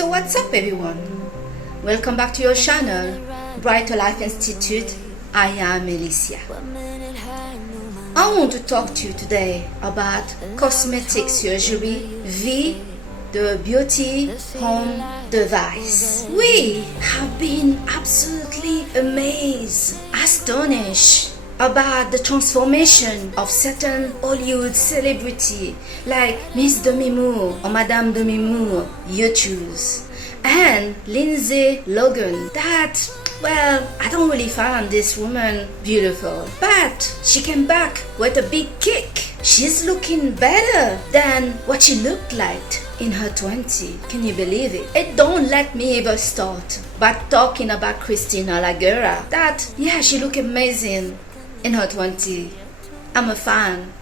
So what's up everyone? Welcome back to your channel, Brighter Life Institute. I am Alicia. I want to talk to you today about cosmetic surgery via the beauty home device. We have been absolutely amazed, astonished about the transformation of certain Hollywood celebrity like Miss Demi Moore or Madame Demi Moore, you choose, and Lindsay Lohan. That, well, I don't really find this woman beautiful, but she came back with a big kick. She's looking better than what she looked like in her 20s. Can you believe it? It don't let me ever start by talking about Christina Aguilera. That, yeah, she look amazing in her 20s. I'm a fan.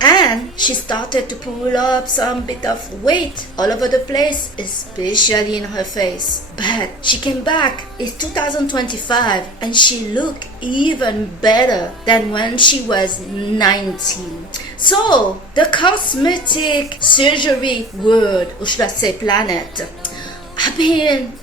And she started to pull up some bit of weight all over the place, especially in her face. But she came back. It's 2025 and she looked even better than when she was 19. So the cosmetic surgery world, or should I say planet,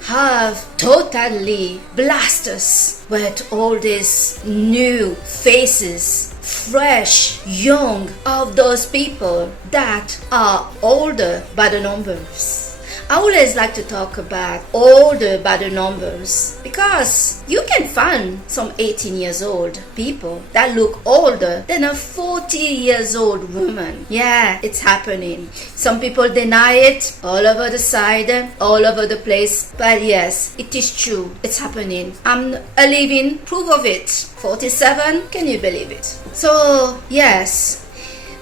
have totally blasted us with all these new faces, fresh, young, of those people that are older by the numbers. I always like to talk about older by the numbers because you can find some 18 years old people that look older than a 40 years old woman. Yeah, it's happening. Some people deny it all over the side, all over the place, but yes, it is true. It's happening. I'm a living proof of it. 47, can you believe it? So yes,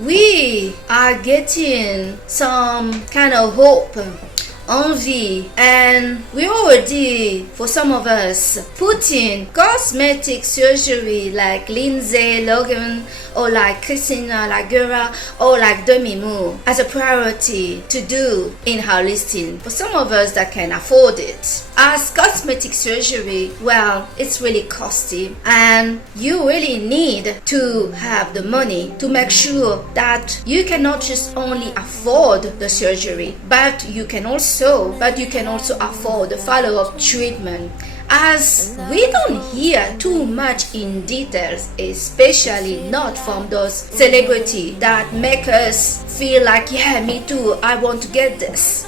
we are getting some kind of hope, envy, and we already, for some of us, putting cosmetic surgery like Lindsay Lohan or like Christina Aguilera or like Demi Moore as a priority to do in our listing. For some of us that can afford it, as cosmetic surgery, well, it's really costly and you really need to have the money to make sure that you cannot just only afford the surgery, but you can also afford the follow-up treatment. As we don't hear too much in details, especially not from those celebrities that make us feel like, yeah, me too, I want to get this.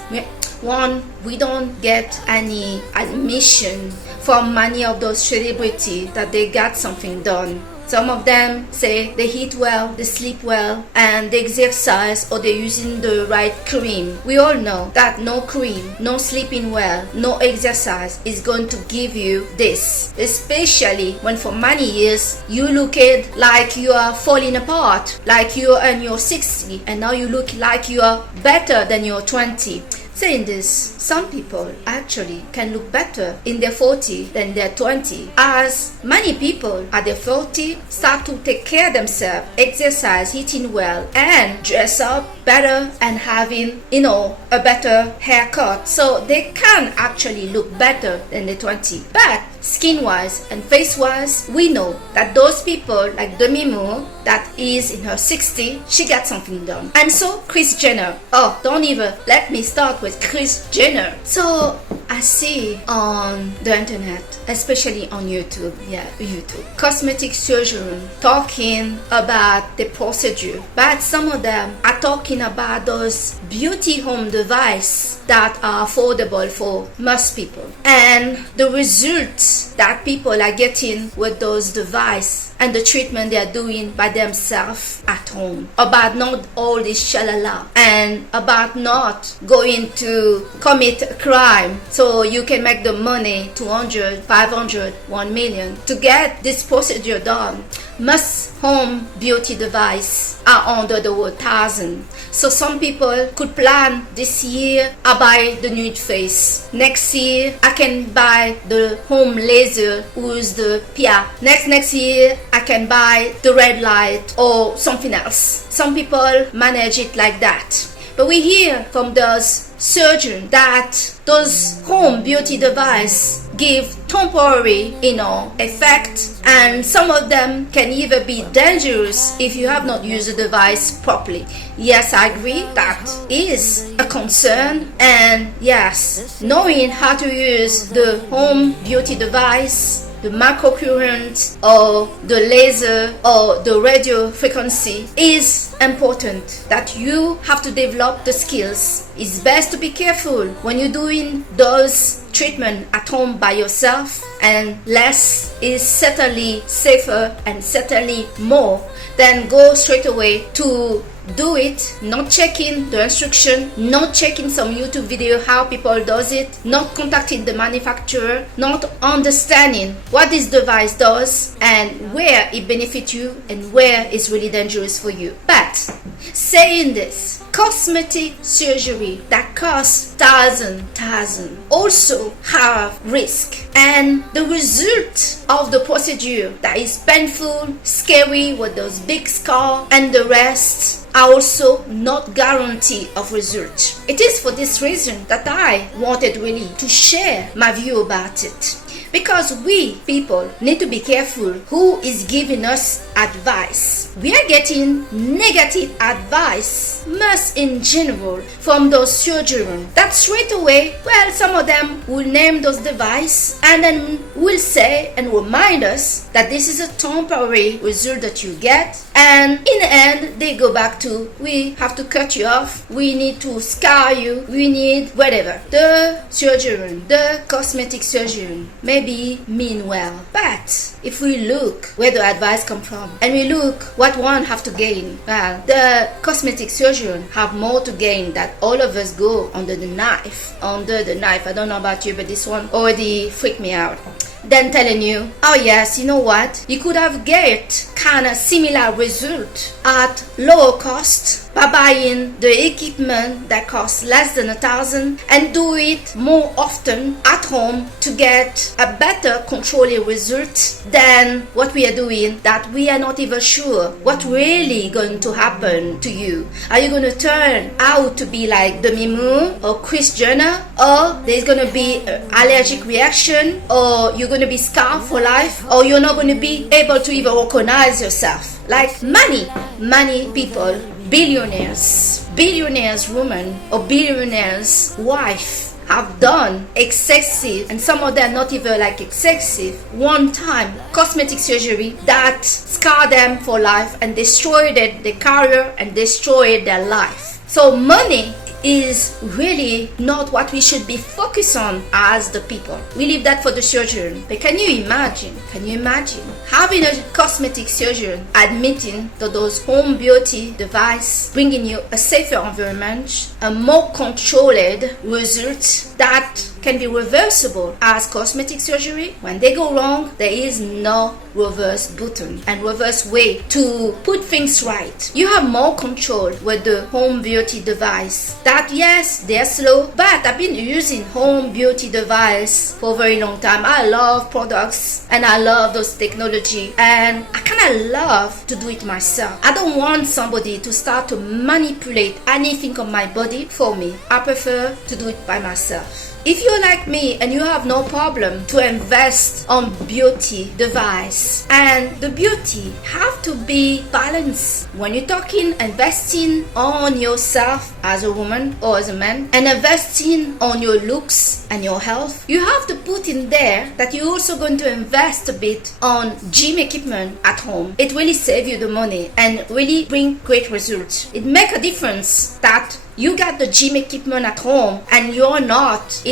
One, we don't get any admission from many of those celebrities that they got something done. Some of them say they eat well, they sleep well, and they exercise or they're using the right cream. We all know that no cream, no sleeping well, no exercise is going to give you this. Especially when for many years you look like you are falling apart, like you are in your 60 and now you look like you are better than your 20. Saying this, some people actually can look better in their 40 than their 20, as many people at their 40 start to take care of themselves, exercise, eating well, and dress up better and having, a better haircut. So they can actually look better than the 20. But skin-wise and face-wise, we know that those people like Demi Moore, that is in her 60, she got something done. And so Kris Jenner, don't even let me start with Kris Jenner. So I see on the internet, especially on YouTube, cosmetic surgeon talking about the procedure, but some of them are talking about those beauty home devices that are affordable for most people, and the results that people are getting with those devices and the treatment they are doing by themselves at home, about not all this shalala, and about not going to commit a crime so you can make the money, 200, 500, 1 million to get this procedure done. Most home beauty devices are under the 1,000. So some people could plan this year, I buy the nude face. Next year, I can buy the home laser with the PIA. Next year, I can buy the red light or something else. Some people manage it like that. But we hear from those surgeons that those home beauty devices give temporary, effect, and some of them can even be dangerous if you have not used the device properly. Yes, I agree, that is a concern, and yes, knowing how to use the home beauty device, the microcurrent or the laser or the radio frequency is important, that you have to develop the skills. It's best to be careful when you're doing those treatment at home by yourself, and less is certainly safer and certainly more than go straight away to do it, not checking the instruction, not checking some YouTube video how people does it, not contacting the manufacturer, not understanding what this device does and where it benefits you and where it's really dangerous for you. But saying this, cosmetic surgery that costs thousands also have risk, and the result of the procedure that is painful, scary with those big scars and the rest are also not guarantee of result. It is for this reason that I wanted really to share my view about it. Because we people need to be careful who is giving us advice. We are getting negative advice, most in general, from those surgeons that straight away, well, some of them will name those devices and then will say and remind us that this is a temporary result that you get, and in the end they go back to, we have to cut you off, we need to scar you, we need whatever. The surgeon, the cosmetic surgeon maybe mean well, but if we look where the advice come from and we look what one have to gain, well, the cosmetic surgeon have more to gain that all of us go under the knife. I don't know about you, but this one already freaked me out. Then telling you, oh yes, you know what, you could have get kind of similar result at lower cost by buying the equipment that costs less than $1,000 and do it more often at home to get a better controlling result than what we are doing, that we are not even sure what really going to happen to you. Are you going to turn out to be like Demi Moore or Kris Jenner, or there's going to be an allergic reaction, or you're going to be scarred for life, or you're not going to be able to even recognize yourself? Like many people, billionaires women or billionaires wife have done excessive, and some of them not even like excessive, one-time cosmetic surgery that scarred them for life and destroyed their career and destroyed their life. So money is really not what we should be focused on as the people. We leave that for the surgeon. But can you imagine having a cosmetic surgeon admitting to those home beauty device, bringing you a safer environment, a more controlled result that can be reversible as cosmetic surgery? When they go wrong, there is no reverse button and reverse way to put things right. You have more control with the home beauty device. That yes, they're slow, but I've been using home beauty device for a very long time. I love products and I love those technology, and I kind of love to do it myself. I don't want somebody to start to manipulate anything on my body for me. I prefer to do it by myself. If you're like me and you have no problem to invest on beauty device, and the beauty have to be balanced. When you're talking investing on yourself as a woman or as a man, and investing on your looks and your health, you have to put in there that you're also going to invest a bit on gym equipment at home. It really save you the money and really bring great results. It make a difference that you got the gym equipment at home and you're not,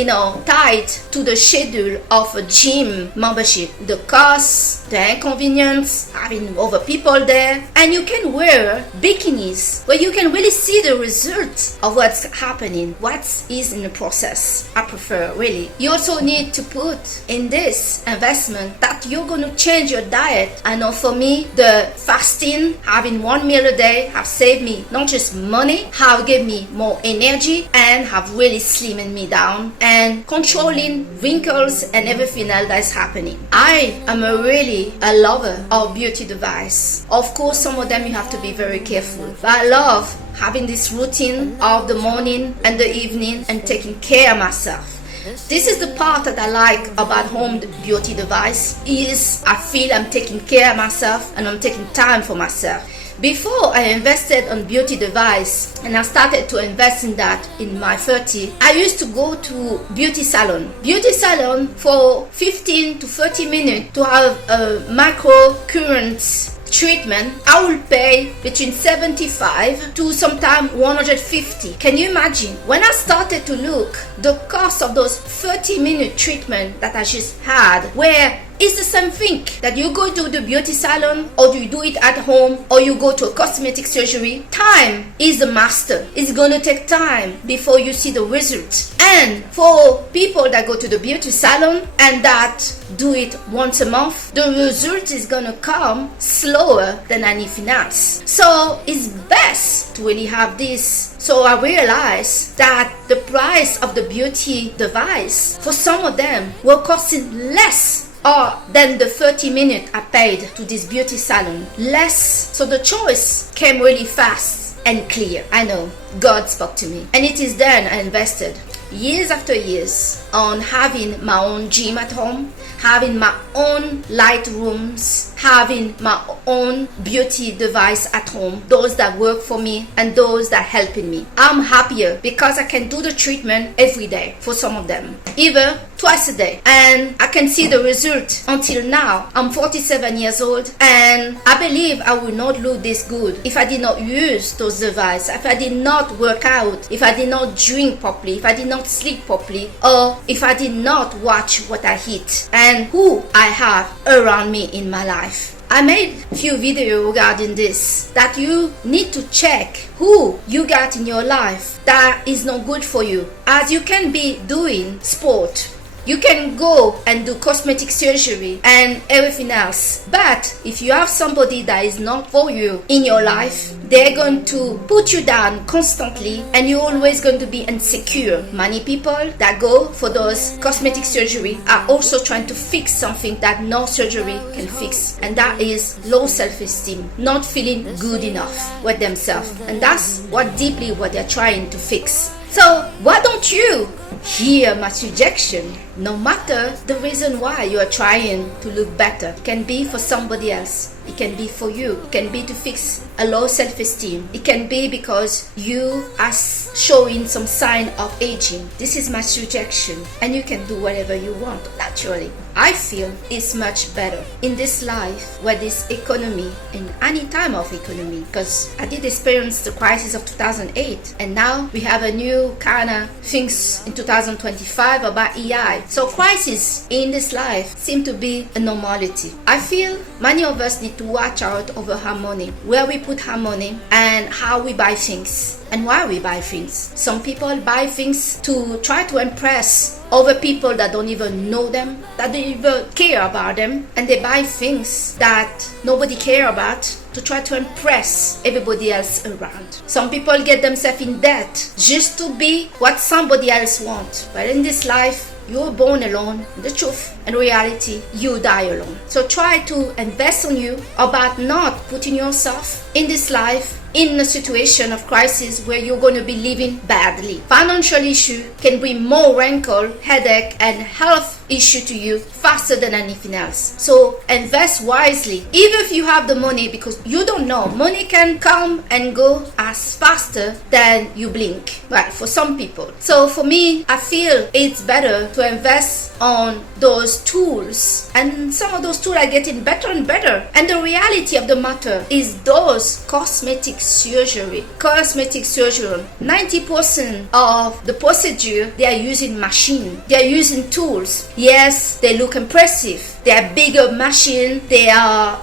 tied to the schedule of a gym membership. The cost, the inconvenience, having other people there, and you can wear bikinis where you can really see the results of what's happening, what is in the process. I prefer really. You also need to put in this investment that you're going to change your diet. I know for me, the fasting, having 1 meal a day, have saved me not just money, have given me more energy, and have really slimmed me down and controlling wrinkles and everything else that is happening. I am a lover of beauty device. Of course, some of them you have to be very careful, but I love having this routine of the morning and the evening and taking care of myself. This is the part that I like about home beauty device, is I feel I'm taking care of myself and I'm taking time for myself. Before I invested on beauty device and I started to invest in that in my 30, I used to go to beauty salon for 15 to 30 minutes to have a microcurrent treatment. I will pay between 75 to sometimes 150. Can you imagine? When I started to look the cost of those 30-minute treatment that I just had, where it's the same thing that you go to the beauty salon or you do it at home or you go to a cosmetic surgery. Time is the master. It's going to take time before you see the result. And for people that go to the beauty salon and that do it once a month, the result is going to come slower than anything else. So it's best to really have this. So I realized that the price of the beauty device for some of them were costing less or than the 30 minutes I paid to this beauty salon. Less. So the choice came really fast and clear. I know God spoke to me, and it is then I invested years after years on having my own gym at home, having my own light rooms, having my own beauty device at home, those that work for me and those that helping me. I'm happier because I can do the treatment every day for some of them, either twice a day, and I can see the result. Until now, I'm 47 years old, and I believe I would not look this good if I did not use those devices, if I did not work out, if I did not drink properly, if I did not sleep properly, or if I did not watch what I eat and who I have around me in my life. I made a few videos regarding this, that you need to check who you got in your life that is not good for you, as you can be doing sport. You can go and do cosmetic surgery and everything else. But if you have somebody that is not for you in your life, they're going to put you down constantly and you're always going to be insecure. Many people that go for those cosmetic surgery are also trying to fix something that no surgery can fix. And that is low self-esteem, not feeling good enough with themselves. And that's what they're trying to fix. So why don't you hear my suggestion? No matter the reason why you are trying to look better, it can be for somebody else, it can be for you, it can be to fix a low self-esteem, it can be because you are showing some sign of aging. This is my suggestion, and you can do whatever you want naturally. I feel it's much better in this life where this economy, in any time of economy, because I did experience the crisis of 2008, and now we have a new kind of things in 2025 about AI. So crisis in this life seem to be a normality. I feel many of us need to watch out over our money, where we put our money and how we buy things and why we buy things. Some people buy things to try to impress other people that don't even know them, that don't even care about them, and they buy things that nobody care about to try to impress everybody else around. Some people get themselves in debt just to be what somebody else wants. But in this life, you're born alone. The truth and reality, you die alone. So try to invest on you about not putting yourself in this life in a situation of crisis where you're going to be living badly. Financial issue can bring more rankle, headache, and health issue to you faster than anything else. So invest wisely, even if you have the money, because you don't know. Money can come and go as faster than you blink, right? For some people. So for me, I feel it's better to invest on those tools, and some of those tools are getting better and better. And the reality of the matter is those cosmetic surgery, 90% of the procedure, they are using machine, they are using tools. Yes, they look impressive, they are bigger machine, they are,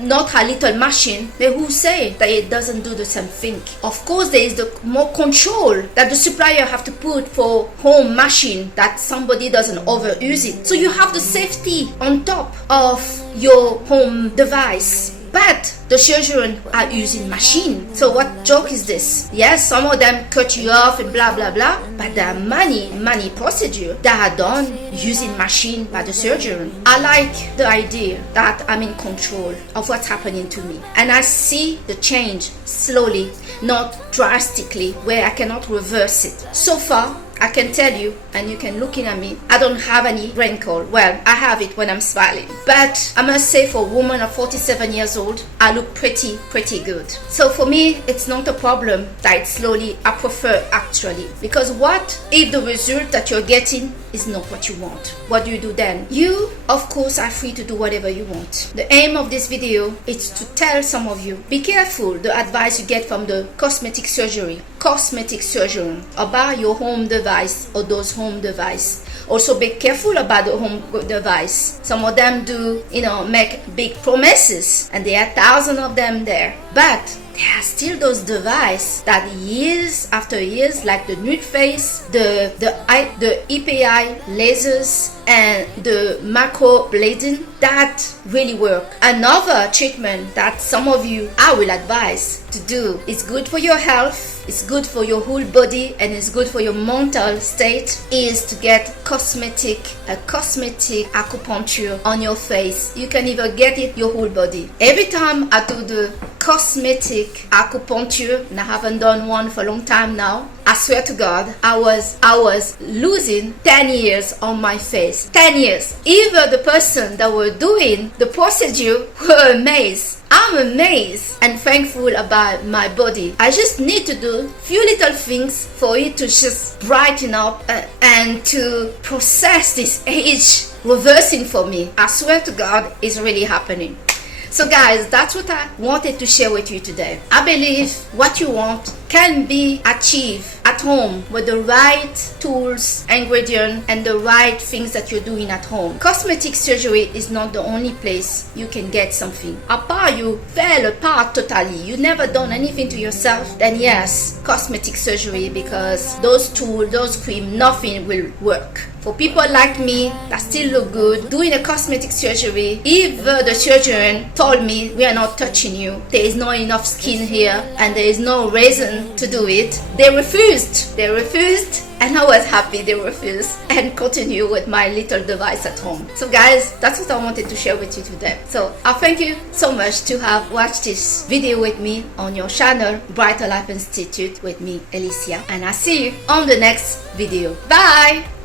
not a little machine. But who say that it doesn't do the same thing? Of course, there is the more control that the supplier have to put for home machine, that somebody doesn't overuse it. So you have the safety on top of your home device. But the surgeons are using machine. So what joke is this? Yes, some of them cut you off and blah blah blah, but there are many procedures that are done using machine by the surgeon. I like the idea that I'm in control of what's happening to me, and I see the change slowly, not drastically, where I cannot reverse it. So far, I can tell you, and you can look in at me, I don't have any wrinkle. Well, I have it when I'm smiling. But I must say, for a woman of 47 years old, I look pretty good. So for me, it's not a problem that slowly, I prefer actually. Because what if the result that you're getting is not what you want? What do you do then? You, of course, are free to do whatever you want. The aim of this video is to tell some of you, be careful the advice you get from the cosmetic surgery about your home device or those home device. Also be careful about the home device. Some of them do, make big promises, and there are thousands of them there. But there are still those devices that years after years, like the nude face, the EPI lasers, and the microblading, that really work. Another treatment that some of you I will advise to do, is good for your health, it's good for your whole body, and it's good for your mental state, is to get cosmetic acupuncture on your face. You can either get it your whole body. Every time I do the cosmetic acupuncture, and I haven't done one for a long time now, I swear to God, I was losing 10 years on my face. 10 years. Even the person that were doing the procedure were amazed. I'm amazed and thankful about my body. I just need to do few little things for it to just brighten up and to process this age reversing for me. I swear to God, it's really happening. So guys, that's what I wanted to share with you today. I believe what you want can be achieved at home with the right tools, ingredients, and the right things that you're doing at home. Cosmetic surgery is not the only place you can get something. Apart you fell apart totally, you never done anything to yourself, then yes, cosmetic surgery, because those tools, those cream, nothing will work. For people like me that still look good, doing a cosmetic surgery, if the surgeon told me, we are not touching you, there is not enough skin here, and there is no reason to do it, they refused, and I was happy they refused, and continue with my little device at home. So guys, that's what I wanted to share with you today. So I thank you so much to have watched this video with me on your channel, Brighter Life Institute, with me, Alicia, and I see you on the next video. Bye!